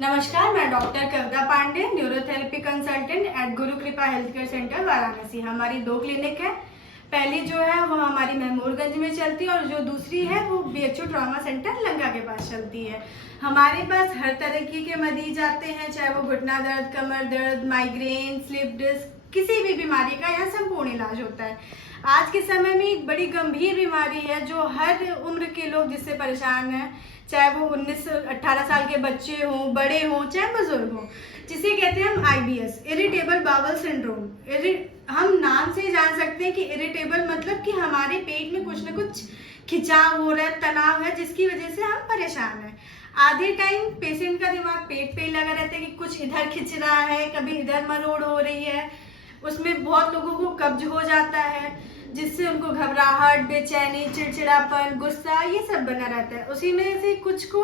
नमस्कार, मैं doctor Kavita Pandey, neurotherapy consultant at Guru Kripa health care centre Varanasi. हमारी 2 क्लिनिक है। पहली जो है वो हमारी महमूदगंज में चलती है और जो दूसरी है वो बीएचयू ट्रॉमा सेंटर लंगा के पास चलती है। हमारे पास हर तरीके के मरीज आते हैं, चाहे वो घुटना दर्द, कमर दर्द, माइग्रेन, स्लिप डिस्क, किसी भी बीमारी का यहाँ संपूर्ण इलाज होता है। आज के समय में एक बड़ी गंभीर बीमारी है जो हर उम्र के लोग जिससे परेशान हैं, चाहे वो 19-18 साल के बच्चे हों, बड़े हों, चाहे बुजुर्ग हों, जिसे कहते हैं हम IBS, इरिटेबल बाउल सिंड्रोम। हम नाम से जान सकते हैं कि इरिटेबल मतलब कि हमारे पेट में कुछ न कुछ खिंचाव हो रहा है, तनाव है, जिसकी वजह से हम परेशान हैं। आधे टाइम पेशेंट का दिमाग पेट पे ही लगा रहता है कि कुछ इधर खिंच रहा है, कभी इधर मरोड़ हो रही है। उसमें बहुत लोगों को कब्ज हो जाता है, जिससे उनको घबराहट, बेचैनी, चिड़चिड़ापन, गुस्सा ये सब बना रहता है। उसी में से कुछ को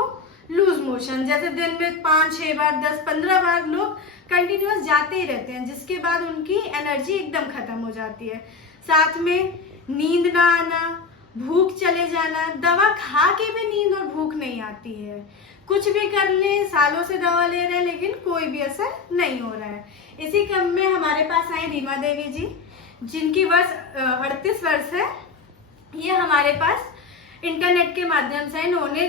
लूज मोशन, जैसे दिन में 5-6 बार, 10-15 बार लोग कंटिन्यूअस जाते ही रहते हैं, जिसके बाद उनकी एनर्जी एकदम खत्म हो जाती है। साथ में नींद ना आना, भूख चले जाना, दवा खा के भी नींद और भूख नहीं आती है। कुछ भी कर ले, सालों से दवा ले रहे हैं लेकिन कोई भी असर नहीं हो रहा है। इसी क्रम में हमारे पास आई रीमा देवी जी, जिनकी वर्ष 38 वर्ष है। ये हमारे पास इंटरनेट के माध्यम से इन्होंने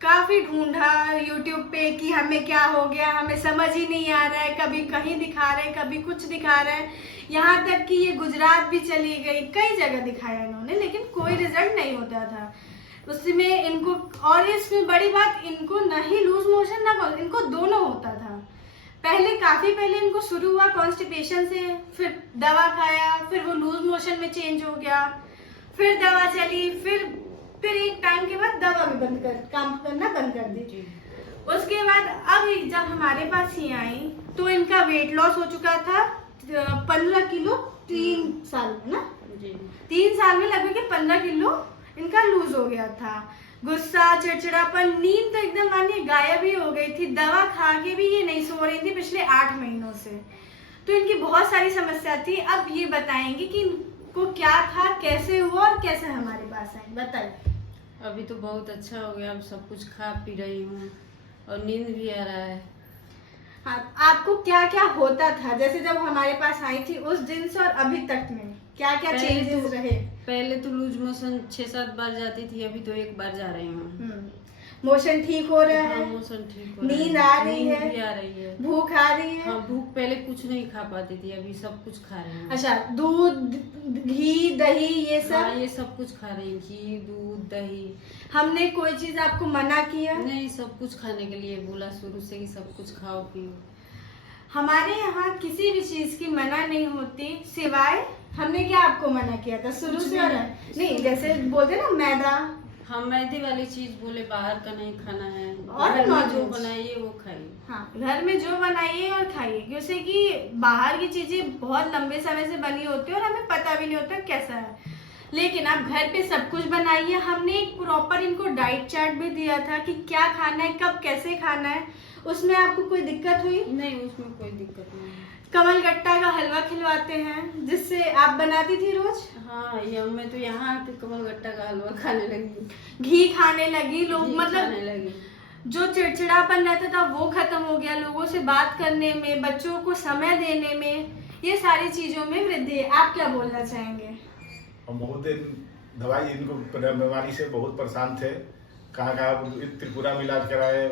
काफ़ी ढूंढा यूट्यूब पे कि हमें क्या हो गया, हमें समझ ही नहीं आ रहा है, कभी कहीं दिखा रहे हैं, कभी कुछ दिखा रहे हैं, यहाँ तक कि ये गुजरात भी चली गई, कई जगह दिखाया इन्होंने, लेकिन कोई रिजल्ट नहीं होता था उसमें इनको। और इसमें बड़ी बात, इनको ना ही लूज मोशन ना इनको दोनों होता था। काफी पहले इनको शुरू हुआ कॉन्स्टिपेशन से, फिर दवा खाया, फिर वो लूज मोशन में चेंज हो गया, फिर दवा चली, फिर एक टाइम के बाद दवा भी काम करना बंद कर दी। उसके बाद अब जब हमारे पास ही आई तो इनका वेट लॉस हो चुका था 15 किलो 3 साल में ना, 3 साल में लगभग 15 किलो इनका लूज हो गया था। गुस्सा, चिड़चिड़ापन, नींद तो एकदम मानिए गायब ही हो गई थी। दवा खा के भी ये नहीं सो रही थी पिछले 8 महीनों से। तो इनकी बहुत सारी समस्या थी। अब ये बताएंगे कि इनको क्या था, कैसे हुआ और कैसे हमारे पास आई, बताइए। अभी तो बहुत अच्छा हो गया, अब सब कुछ खा पी रही हूँ और नींद भी आ रहा है। हाँ, आपको क्या क्या होता था जैसे जब हमारे पास आई थी उस दिन से और अभी तक में क्या क्या चेंजेस रहे? पहले तो लूज मोशन 6-7 बार जाती थी, अभी तो 1 बार जा रही हूँ। मोशन ठीक हो रहा है, मोशन ठीक हो रहा है, नींद आ रही है, भी आ रही है, भूख आ रही है। हाँ, भूख पहले कुछ नहीं खा पाती थी, अभी सब कुछ खा रही हूँ। अच्छा, दूध, घी, दही ये सब? हाँ, ये सब कुछ खा रही हूँ, घी, दूध, दही। हमने कोई चीज आपको मना किया? नहीं, सब कुछ खाने के लिए बोला शुरू से कि सब कुछ खाओ पियो। हमारे यहाँ किसी भी चीज की मना नहीं होती, सिवाय हमने क्या आपको मना किया था शुरू से? नहीं, जैसे बोलते ना मैदा, हाँ, मैदे वाली चीज बोले बाहर का नहीं खाना है, और जो बनाइए वो खाइए। हाँ, घर में जो बनाइए और खाइए, क्योंकि कि बाहर की चीजें बहुत लंबे समय से बनी होती है और हमें पता भी नहीं होता कैसा है। लेकिन आप घर पे सब कुछ बनाइए। हमने एक प्रॉपर इनको डाइट चार्ट भी दिया था कि क्या खाना है, कब कैसे खाना है। उसमें आपको कोई दिक्कत हुई? नहीं, उसमें कोई दिक्कत नहीं। कमल गट्टा का हलवा खिलवाते हैं, जिससे आप बनाती थी रोज? हाँ, ये मैं तो यहाँ आके कमल गट्टा का हलवा खाने लगी, घी खाने लगी, लोग मतलब खाने लगी। जो चिड़चिड़ापन रहता था वो खत्म हो गया, लोगों से बात करने में, बच्चों को समय देने में, ये सारी चीजों में वृद्धि है। आप क्या बोलना चाहेंगे? हम बहुत दिन दवाई, इनको बीमारी से बहुत परेशान थे। कहाँ त्रिपुरा में इलाज कराए,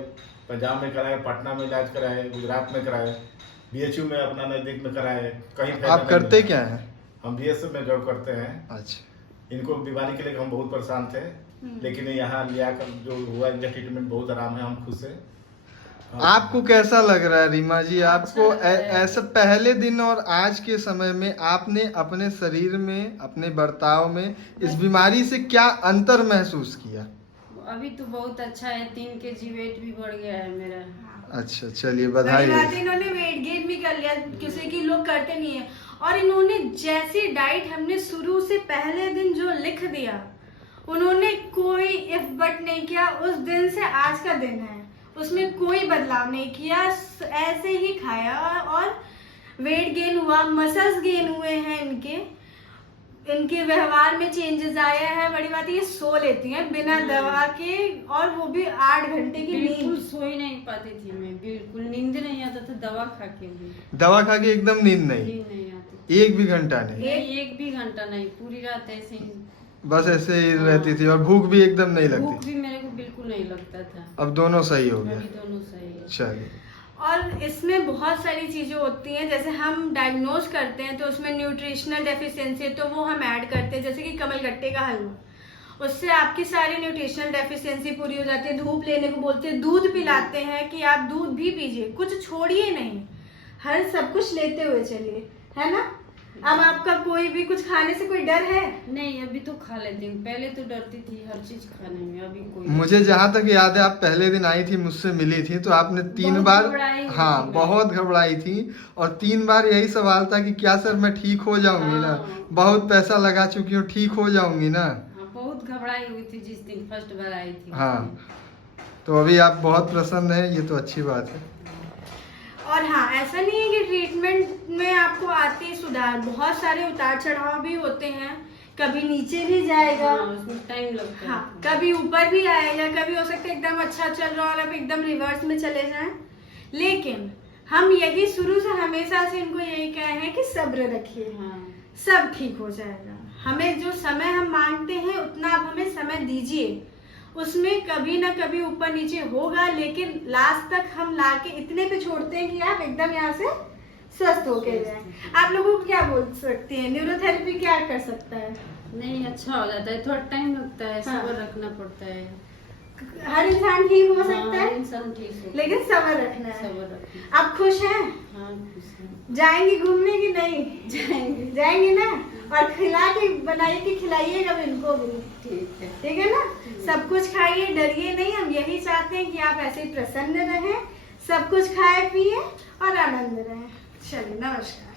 पंजाब में कराए, पटना में इलाज कराए, गुजरात में कराए, BHU में अपना नजदीक में कराए, कहीं। आप करते क्या हैं? हम BSF में जॉब करते हैं। अच्छा। इनको बीमारी के लिए हम बहुत परेशान थे, लेकिन यहाँ लिया कर जो हुआ इनका ट्रीटमेंट बहुत आराम है, हम खुश हैं। आपको कैसा लग रहा है रीमा जी? आपको ऐसा पहले दिन और आज के समय में आपने अपने शरीर में, अपने बर्ताव में इस बीमारी से क्या अंतर महसूस किया? अभी तो बहुत अच्छा है, 3 kg वेट भी बढ़ गया है मेरा। अच्छा, चलिए बधाई। इन्होंने वेट गेन भी कर लिया, किसी की लोग करते नहीं है। और इन्होंने जैसी डाइट हमने शुरू से पहले दिन जो लिख दिया, उन्होंने कोई इफ बट नहीं किया। उस दिन से आज का दिन है, उसमें कोई बदलाव नहीं किया, ऐसे ही खाया और वेट गेन हुआ, मसल्स गेन हुए हैं इनके। इनके व्यवहार में चेंजेस आया है। बड़ी बात है, ये सो लेती हैं बिना दवा के, और वो भी 8 घंटे की बिल्कुल नींद। सो ही नहीं पाती थी मैं, बिल्कुल नींद नहीं आता था दवा खा के भी। दवा खा के एकदम नींद नहीं, नींद नहीं आती एक भी घंटा नहीं, नहीं, एक भी घंटा नहीं, पूरी रात ऐसे ही। बस ऐसे ही रहती थी, और भूख भी एकदम नहीं भूख लगती। भी मेरे को बिल्कुल नहीं लगता था। अब दोनों सही हो अभी गया। दोनों सही है। चलिए। और इसमें बहुत सारी चीजें होती हैं, जैसे हम डायग्नोज करते हैं तो उसमें न्यूट्रिशनल डेफिशिएंसी है तो वो हम ऐड करते हैं, जैसे कि कमलगट्टे का हलवा, उससे आपकी सारी न्यूट्रिशनल डेफिशिएंसी पूरी हो जाती है। धूप लेने को बोलते हैं, दूध पिलाते हैं कि आप दूध भी पीजिए, कुछ छोड़िए नहीं, हर सब कुछ लेते हुए चलिए, है ना। अब आपका कोई भी कुछ खाने से कोई डर है? नहीं, अभी तो खा लेती हूँ, पहले तो डरती थी हर चीज खाने में, अभी कोई मुझे जहाँ तक याद है, आप पहले दिन आई थी, मुझसे मिली थी, तो आपने 3 बहुत बार, घबराई हुई हाँ थी मैं। बहुत घबराई थी, और 3 बार यही सवाल था कि क्या सर मैं ठीक हो जाऊंगी ना, हाँ। बहुत पैसा लगा चुकी हूँ, ठीक हो जाऊंगी ना। हाँ, बहुत घबराई हुई थी जिस दिन फर्स्ट बार आई थी। हाँ, तो अभी आप बहुत प्रसन्न हैं, ये तो अच्छी बात है। और हाँ, ऐसा नहीं है कि ट्रीटमेंट में आपको आते ही सुधार, बहुत सारे उतार चढ़ाव भी होते हैं, कभी नीचे भी जाएगा, हाँ, उसमें टाइम लगता है। हाँ, कभी ऊपर भी आएगा, कभी हो सकता है एकदम अच्छा चल रहा और अब एकदम रिवर्स में चले जाएं। लेकिन हम यही शुरू से हमेशा से इनको यही कहे हैं कि सब्र रखिए, हाँ, सब ठीक हो जाएगा। हमें जो समय हम मांगते हैं उतना आप हमें समय दीजिए, उसमें कभी ना कभी ऊपर नीचे होगा, लेकिन लास्ट तक हम लाके इतने पे छोड़ते हैं कि आप एकदम यहाँ से स्वस्थ होके जाएं। आप लोगों को क्या बोल सकते हैं, न्यूरोथेरेपी क्या कर सकता है? नहीं, अच्छा हो जाता है, थोड़ा टाइम लगता है, हाँ। सब्र रखना पड़ता है। हर इंसान ठीक हो सकता हाँ, है, इंसान ठीक हो, लेकिन सब्र रखना है। सब्र रखना। आप खुश हैं? हाँ, खुश है। जाएंगी घूमने की नहीं? जाएंगे। जाएंगे ना, और खिला के बनाइए कि खिलाइएगा इनको भी, ठीक है। ठीक है ना। सब कुछ खाइए, डरिए नहीं, हम यही चाहते हैं कि आप ऐसे ही प्रसन्न रहें, सब कुछ खाए पिए और आनंद रहें। चलिए, नमस्कार।